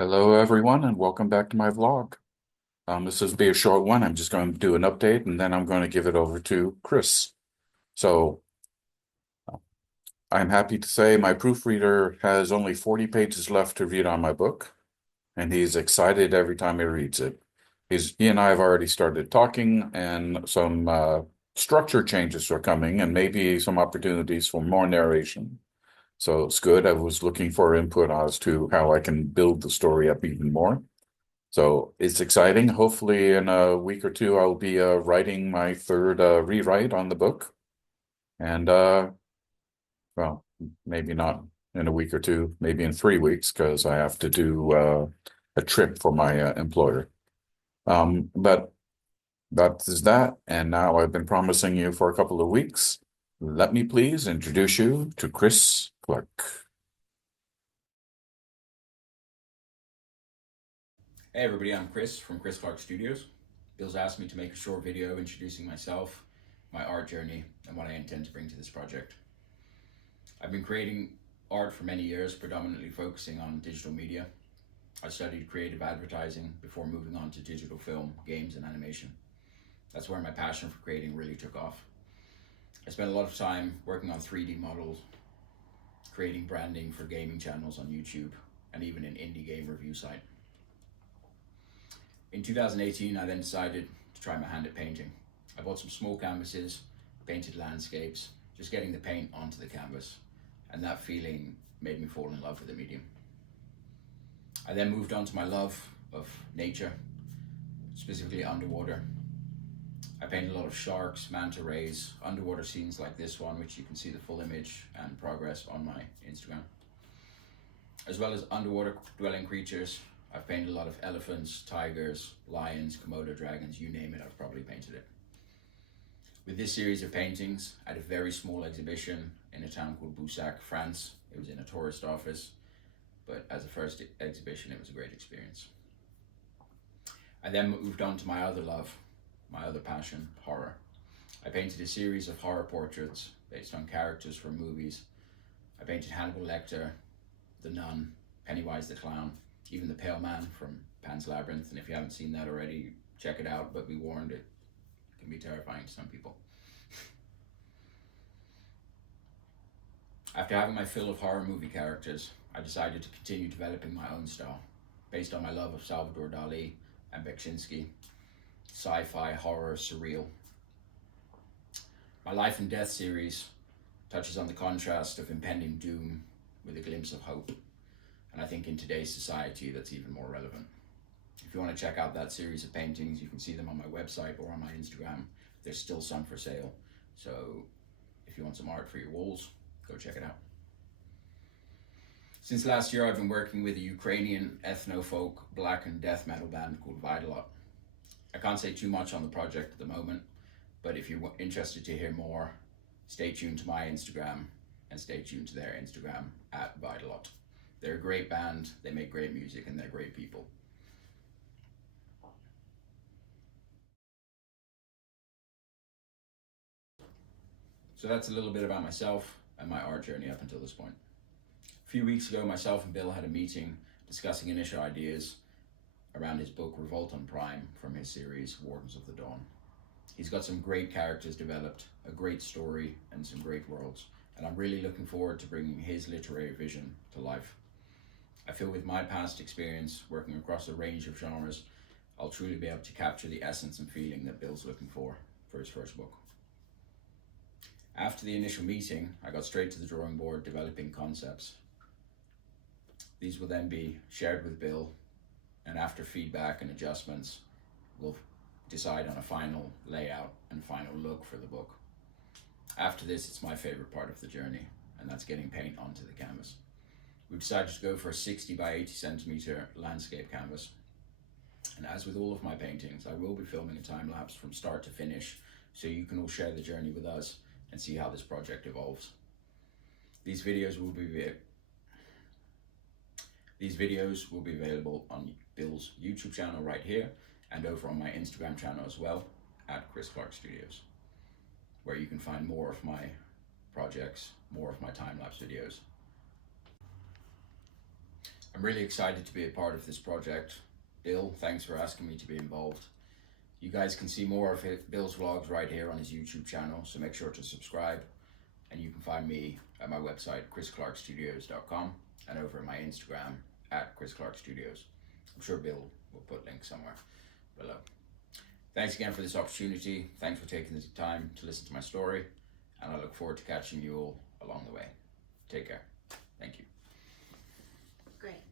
Hello, everyone, and welcome back to my vlog. This will be a short one. I'm just going to do an update, and then I'm going to give it over to Chris. So I'm happy to say my proofreader has only 40 pages left to read on my book, and he's excited every time he reads it. He and I have already started talking, and some structure changes are coming, and maybe some opportunities for more narration. So it's good. I was looking for input as to how I can build the story up even more. So it's exciting. Hopefully, in a week or two, I'll be writing my third rewrite on the book. And well, maybe not in a week or two, maybe in 3 weeks, because I have to do a trip for my employer. But that is that. And now I've been promising you for a couple of weeks. Let me please introduce you to Chris Clarke. Hey everybody, I'm Chris from Chris Clarke Studios. Bill's asked me to make a short video introducing myself, my art journey, and what I intend to bring to this project. I've been creating art for many years, predominantly focusing on digital media. I studied creative advertising before moving on to digital film, games, and animation. That's where my passion for creating really took off. I spent a lot of time working on 3D models, creating branding for gaming channels on YouTube, and even an indie game review site. In 2018, I then decided to try my hand at painting. I bought some small canvases, painted landscapes, just getting the paint onto the canvas, and that feeling made me fall in love with the medium. I then moved on to my love of nature, specifically underwater. I painted a lot of sharks, manta rays, underwater scenes like this one, which you can see the full image and progress on my Instagram, as well as underwater dwelling creatures. I've painted a lot of elephants, tigers, lions, Komodo dragons, you name it, I've probably painted it. With this series of paintings, I had a very small exhibition in a town called Boussac, France. It was in a tourist office, but as a first exhibition, it was a great experience. I then moved on to my other love, my other passion, horror. I painted a series of horror portraits based on characters from movies. I painted Hannibal Lecter, the Nun, Pennywise the Clown, even the Pale Man from Pan's Labyrinth. And if you haven't seen that already, check it out, but be warned, it can be terrifying to some people. After having my fill of horror movie characters, I decided to continue developing my own style, based on my love of Salvador Dali and Beksinski, sci-fi, horror, surreal. My Life and Death series touches on the contrast of impending doom with a glimpse of hope. And I think in today's society, that's even more relevant. If you want to check out that series of paintings, you can see them on my website or on my Instagram. There's still some for sale. So if you want some art for your walls, go check it out. Since last year, I've been working with a Ukrainian ethno-folk black and death metal band called Vidalot. I can't say too much on the project at the moment, but if you're interested to hear more, stay tuned to my Instagram and stay tuned to their Instagram at Vidalot. They're a great band, they make great music, and they're great people. So that's a little bit about myself and my art journey up until this point. A few weeks ago, myself and Bill had a meeting discussing initial ideas around his book Revolt on Prime from his series Wardens of the Dawn. He's got some great characters developed, a great story, and some great worlds, and I'm really looking forward to bringing his literary vision to life. I feel with my past experience working across a range of genres, I'll truly be able to capture the essence and feeling that Bill's looking for his first book. After the initial meeting, I got straight to the drawing board developing concepts. These will then be shared with Bill, and after feedback and adjustments, we'll decide on a final layout and final look for the book. After this, it's my favorite part of the journey, and that's getting paint onto the canvas. We decided to go for a 60 by 80 centimeter landscape canvas. And as with all of my paintings, I will be filming a time lapse from start to finish, so you can all share the journey with us and see how this project evolves. These videos will be available on Bill's YouTube channel right here and over on my Instagram channel as well at Chris Clarke Studios, where you can find more of my projects, more of my time-lapse videos. I'm really excited to be a part of this project. Bill, thanks for asking me to be involved. You guys can see more of Bill's vlogs right here on his YouTube channel, so make sure to subscribe. And you can find me at my website, chrisclarkestudios.com, and over at my Instagram at Chris Clarke Studios. I'm sure Bill will put links somewhere below. Thanks again for this opportunity. Thanks for taking the time to listen to my story, and I look forward to catching you all along the way. Take care. Thank you. Great.